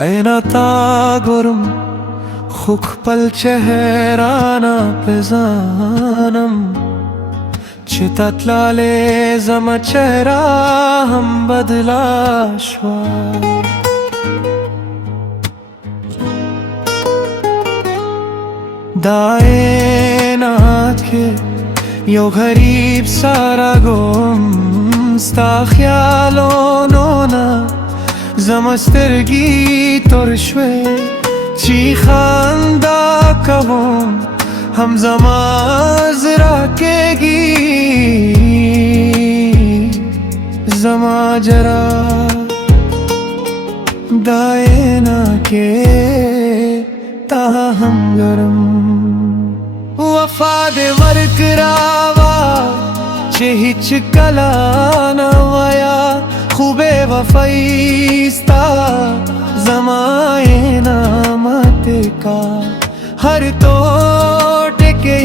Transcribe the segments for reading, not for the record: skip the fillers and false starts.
Ayna tagurum Hukpal çehrana pezanam Çitatlale zama chehra ham badla shwa दाए ना के यो गरीब सारा गुम स्ता ख्यालों नोना जमस्तरगी तोरशवे चीखांदा कवम हम जमाजरा केगी जमा जरा दाए ना के ताहम गरम वफाद वरकरावा चेहिच कलाना वया खूबे वफाइस्ता जमाए नामत का हर तोट के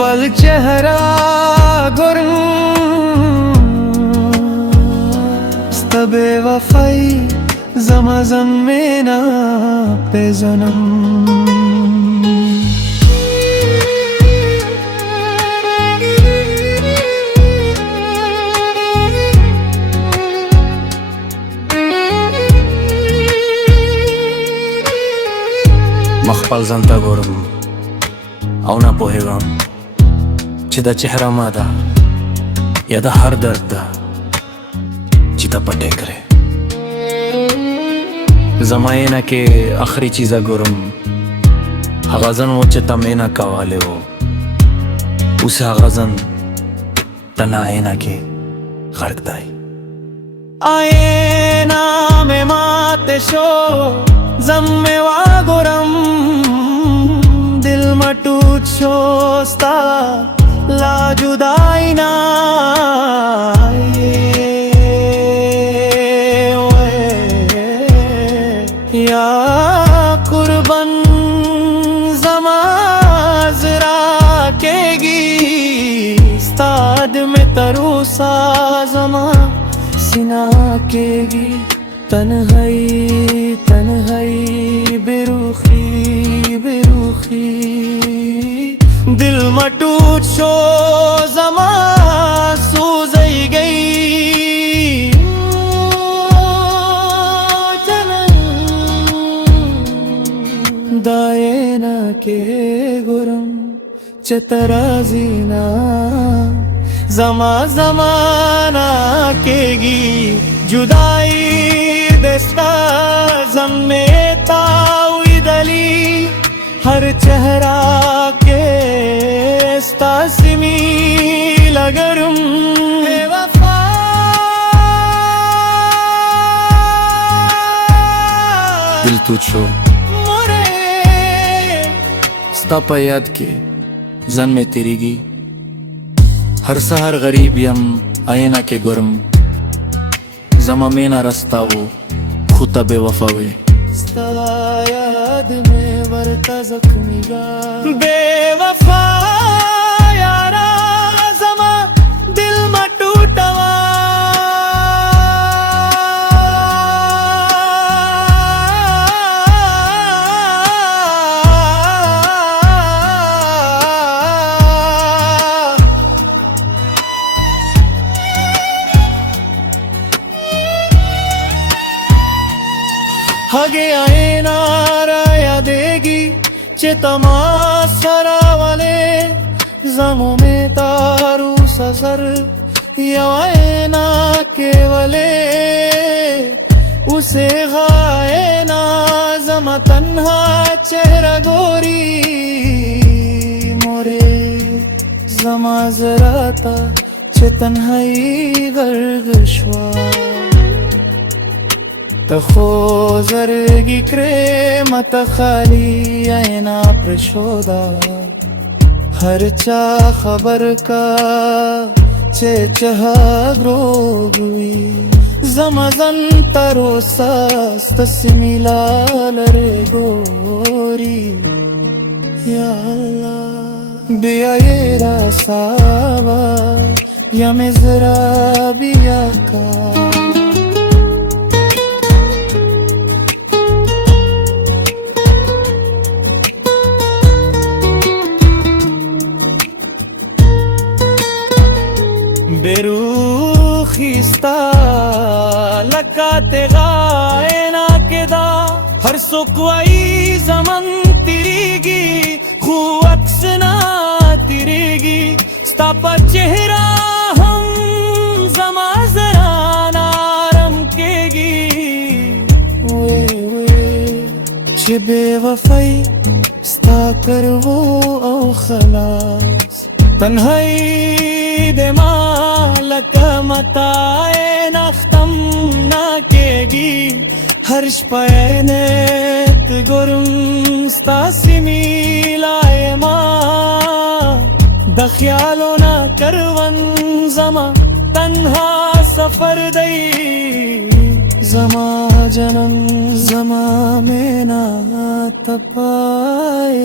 बल चेहरा गुरम स्तबे वफाई ज़म में ना पे ज़नम मखपल जंता गोरम औना पोहेगम चिदा चेहरा मादा यादा हर दर्द दा चिता पटे करे जमाना के आखिरी चीज़ा गुरम हगाजन वो चिता मेना कवाले हो उसे हगाजन तनाएना के खड़कदाई आए नाम माते शो जम्मेवा गुरम दिल मटूट शोस्ता ला जुदाई ना या कुर्बन जमाजरा केगी स्ताद में तरूसा जमा सिना केगी तन्हाई तन्हाई बेरुखी बेरुखी दिल मटूट शो जमा सूज़ई गई दाएना के गुरम चतराजीना जमा जमाना केगी जुदाई देस्ता जम्मे ताउदली हर चेहरा के स्तासिमी लगरुम बेवफा दिल तुझो स्ता याद के जन में तेरीगी हर सहर गरीब यम आयना के गुरम जमा में ना रस्ता वो खुदा बेवफावे याद में वरता जख्मीगा बेवफा यारा जमा दिल में टूटवा हगे आए नाराया देगी चेतमा सरा वाले जमों में तारू ससर याए ना केवले उसे गाए ना जमा तन्हा चेहरा गोरी मोरे जमा जरा ता चेतन्हाई गर्गश्वा तखो जरगी क्रेमत खाली आईना प्रशोदा हर चा खबर का चे चहा ग्रोगुई जमजन तरोसा तस्मिला लरे गोरी या अल्लाह बिया ये रासावा या मेजरा बिया का गाए ना केदा हर सुकवाई जमन तिरीगी खू अक्स ना तिरीगी स्तापा चेहरा हम जमा जरा नारम केगी चे बेवफाई स्ता कर वो औ खलास तन्हाई दे मालक मताए नख्तम ना केगी हर्ष पयनेत गुरम स्तासिमी लाए मा दख्यालो ना करवन जमा तन्हा सफर दई जमा जनम जमा में ना तपायगी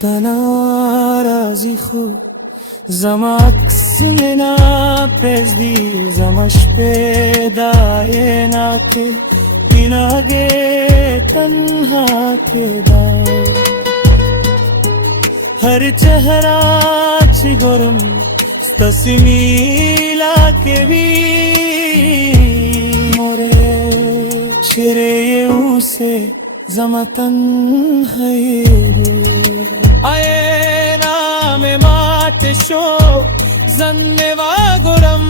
तना राजी खो जमा अक्स में ना प्रेजदी जमश पेदाए ना के बिना गे तन्हा के दा हर चेहरा ची गुरम तस्मीला के भी मोरे चिरे ये उसे जमा तन्हा आए नाम मात शो जन्नेवा गुरम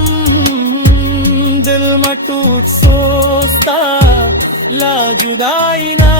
दिल मटूट सोचता ला जुदाई ना